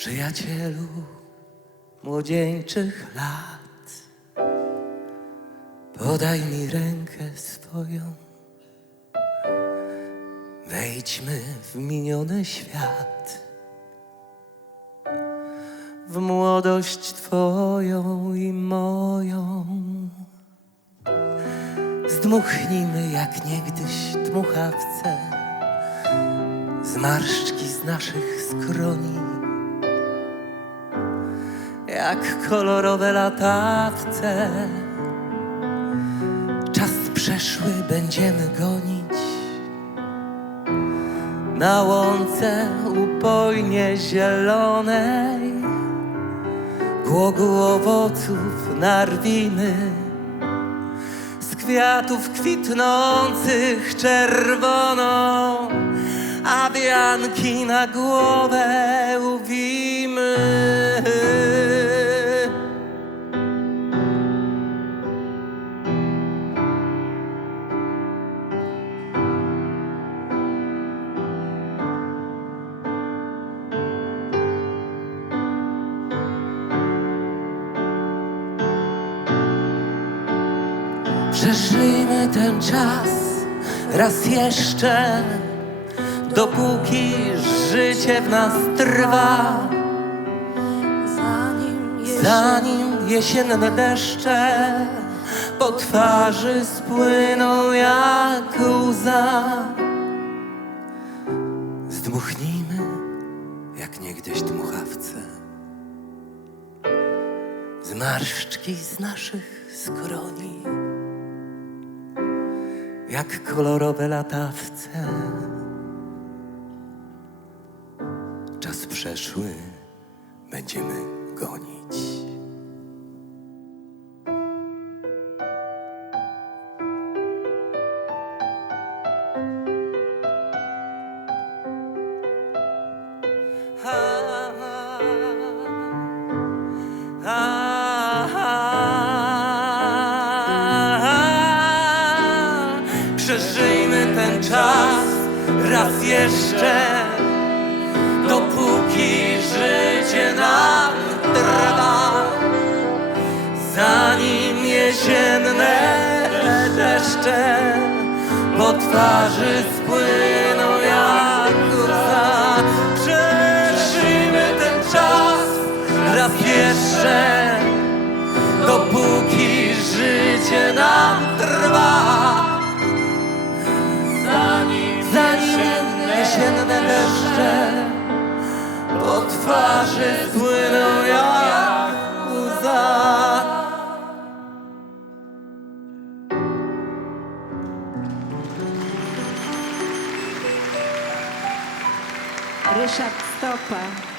Przyjacielu młodzieńczych lat, podaj mi rękę swoją. Wejdźmy w miniony świat, w młodość Twoją i moją. Zdmuchnijmy jak niegdyś dmuchawce zmarszczki z naszych skroni. Jak kolorowe latawce, czas przeszły będziemy gonić. Na łące upojnie zielonej, głogu owoców narwiny z kwiatów kwitnących czerwoną, a wianki na głowę. Przeżyjmy ten czas raz jeszcze, dopóki życie w nas trwa. Zanim Zanim jesienne deszcze po twarzy spłyną jak łza. Zdmuchnijmy jak niegdyś dmuchawce. Zmarszczki z naszych skroni, jak kolorowe latawce. Czas przeszły będziemy gonić. Raz jeszcze, dopóki życie nam trwa. Zanim jesienne deszcze po twarzy spłyną jak łza. Przeżyjmy ten czas raz jeszcze, dopóki życie nam trwa. Deszcze po twarzy spłyną jak łza. Ryszard Stopa.